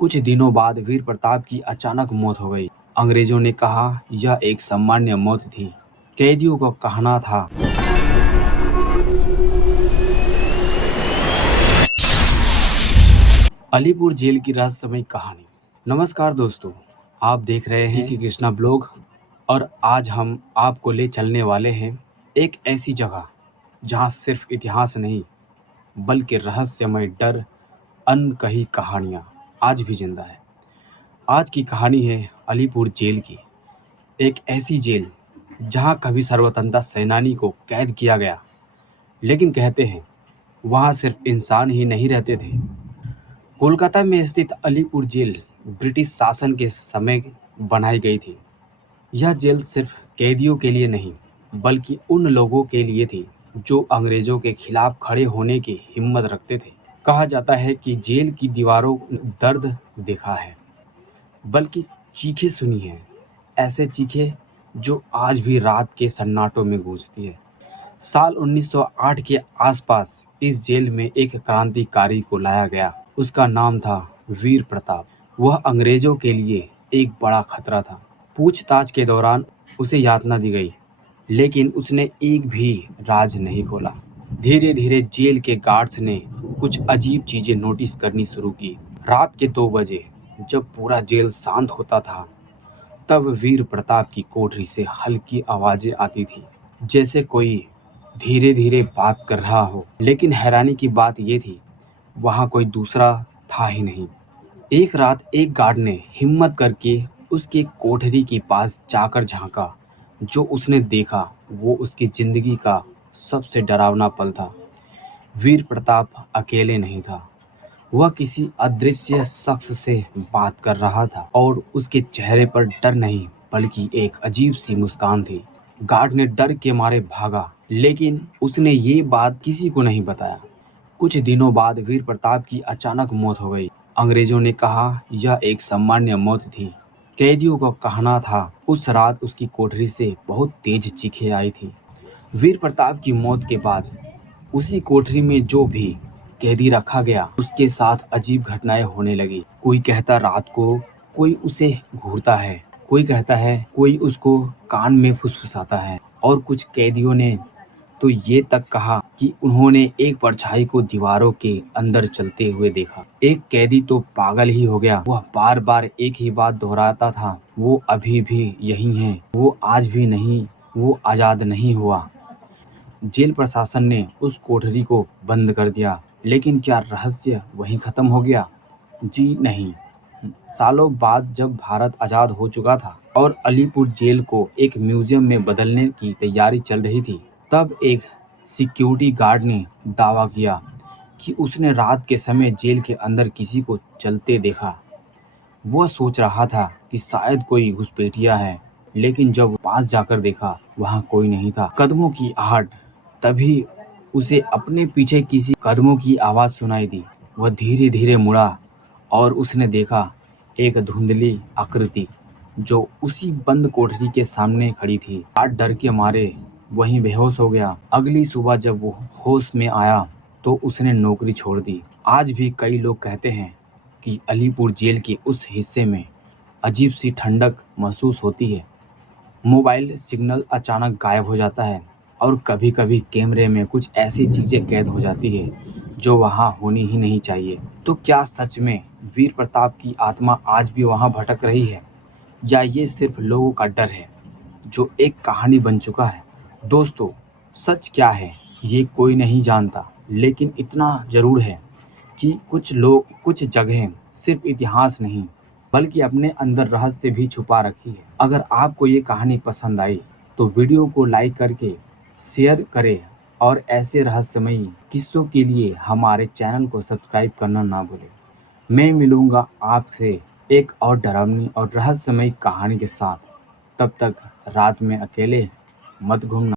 कुछ दिनों बाद वीर प्रताप की अचानक मौत हो गई। अंग्रेजों ने कहा यह एक सामान्य मौत थी। कैदियों का कहना था अलीपुर जेल की रहस्यमयी कहानी। नमस्कार दोस्तों, आप देख रहे हैं कि कृष्णा ब्लॉग और आज हम आपको ले चलने वाले हैं एक ऐसी जगह जहां सिर्फ इतिहास नहीं बल्कि रहस्यमय डर, अनकही कहानियां आज भी जिंदा है। आज की कहानी है अलीपुर जेल की। एक ऐसी जेल जहां कभी स्वतंत्रता सेनानी को कैद किया गया, लेकिन कहते हैं वहां सिर्फ इंसान ही नहीं रहते थे। कोलकाता में स्थित अलीपुर जेल ब्रिटिश शासन के समय बनाई गई थी। यह जेल सिर्फ कैदियों के लिए नहीं बल्कि उन लोगों के लिए थी जो अंग्रेजों के खिलाफ खड़े होने की हिम्मत रखते थे। कहा जाता है कि जेल की दीवारों दर्द देखा है बल्कि चीखें सुनी हैं, ऐसे चीखें जो आज भी रात के सन्नाटों में गूंजती है। साल 1908 के आसपास इस जेल में एक क्रांतिकारी को लाया गया। उसका नाम था वीर प्रताप। वह अंग्रेजों के लिए एक बड़ा खतरा था। पूछताछ के दौरान उसे यातना दी गई, लेकिन उसने एक भी राज नहीं खोला। धीरे धीरे जेल के गार्ड्स ने कुछ अजीब चीजें नोटिस करनी शुरू की। रात के 2 बजे जब पूरा जेल शांत होता था, तब वीर प्रताप की कोठरी से हल्की आवाजें आती थी, जैसे कोई धीरे धीरे बात कर रहा हो। लेकिन हैरानी की बात यह थी, वहां कोई दूसरा था ही नहीं। एक रात एक गार्ड ने हिम्मत करके उसके कोठरी के पास जाकर झांका। जो उसने देखा वो उसकी जिंदगी का सबसे डरावना पल था। वीर प्रताप अकेले नहीं था, वह किसी अदृश्य शख्स से बात कर रहा था और उसके चेहरे पर डर नहीं बल्कि एक अजीब सी मुस्कान थी। गार्ड ने डर के मारे भागा, लेकिन उसने ये बात किसी को नहीं बताया। कुछ दिनों बाद वीर प्रताप की अचानक मौत हो गई। अंग्रेजों ने कहा यह एक सामान्य मौत थी। कैदियों का कहना था उस रात उसकी कोठरी से बहुत तेज चीखें आई थी। वीर प्रताप की मौत के बाद उसी कोठरी में जो भी कैदी रखा गया, उसके साथ अजीब घटनाएं होने लगी। कोई कहता रात को कोई उसे घूरता है, कोई कहता है कोई उसको कान में फुसफुसाता है, और कुछ कैदियों ने तो ये तक कहा कि उन्होंने एक परछाई को दीवारों के अंदर चलते हुए देखा। एक कैदी तो पागल ही हो गया। वह बार बार एक ही बात दोहराता था, वो अभी भी यही है, वो आज भी नहीं, वो आज़ाद नहीं हुआ। जेल प्रशासन ने उस कोठरी को बंद कर दिया, लेकिन क्या रहस्य वहीं खत्म हो गया? जी नहीं। सालों बाद जब भारत आज़ाद हो चुका था और अलीपुर जेल को एक म्यूजियम में बदलने की तैयारी चल रही थी, तब एक सिक्योरिटी गार्ड ने दावा किया कि उसने रात के समय जेल के अंदर किसी को चलते देखा। वह सोच रहा था कि शायद कोई घुसपैठिया है, लेकिन जब पास जाकर देखा वहाँ कोई नहीं था। कदमों की आहट, तभी उसे अपने पीछे किसी कदमों की आवाज़ सुनाई दी। वह धीरे धीरे मुड़ा और उसने देखा एक धुंधली आकृति जो उसी बंद कोठरी के सामने खड़ी थी। आज डर के मारे वहीं बेहोश हो गया। अगली सुबह जब वो होश में आया तो उसने नौकरी छोड़ दी। आज भी कई लोग कहते हैं कि अलीपुर जेल के उस हिस्से में अजीब सी ठंडक महसूस होती है। मोबाइल सिग्नल अचानक गायब हो जाता है और कभी कभी कैमरे में कुछ ऐसी चीज़ें कैद हो जाती है जो वहाँ होनी ही नहीं चाहिए। तो क्या सच में वीर प्रताप की आत्मा आज भी वहाँ भटक रही है, या ये सिर्फ लोगों का डर है जो एक कहानी बन चुका है? दोस्तों, सच क्या है ये कोई नहीं जानता, लेकिन इतना ज़रूर है कि कुछ लोग, कुछ जगहें सिर्फ इतिहास नहीं बल्कि अपने अंदर रहस्य भी छुपा रखी है। अगर आपको ये कहानी पसंद आई तो वीडियो को लाइक करके शेयर करें और ऐसे रहस्यमयी किस्सों के लिए हमारे चैनल को सब्सक्राइब करना ना भूलें। मैं मिलूँगा आपसे एक और डरावनी और रहस्यमयी कहानी के साथ। तब तक रात में अकेले मत घूमना।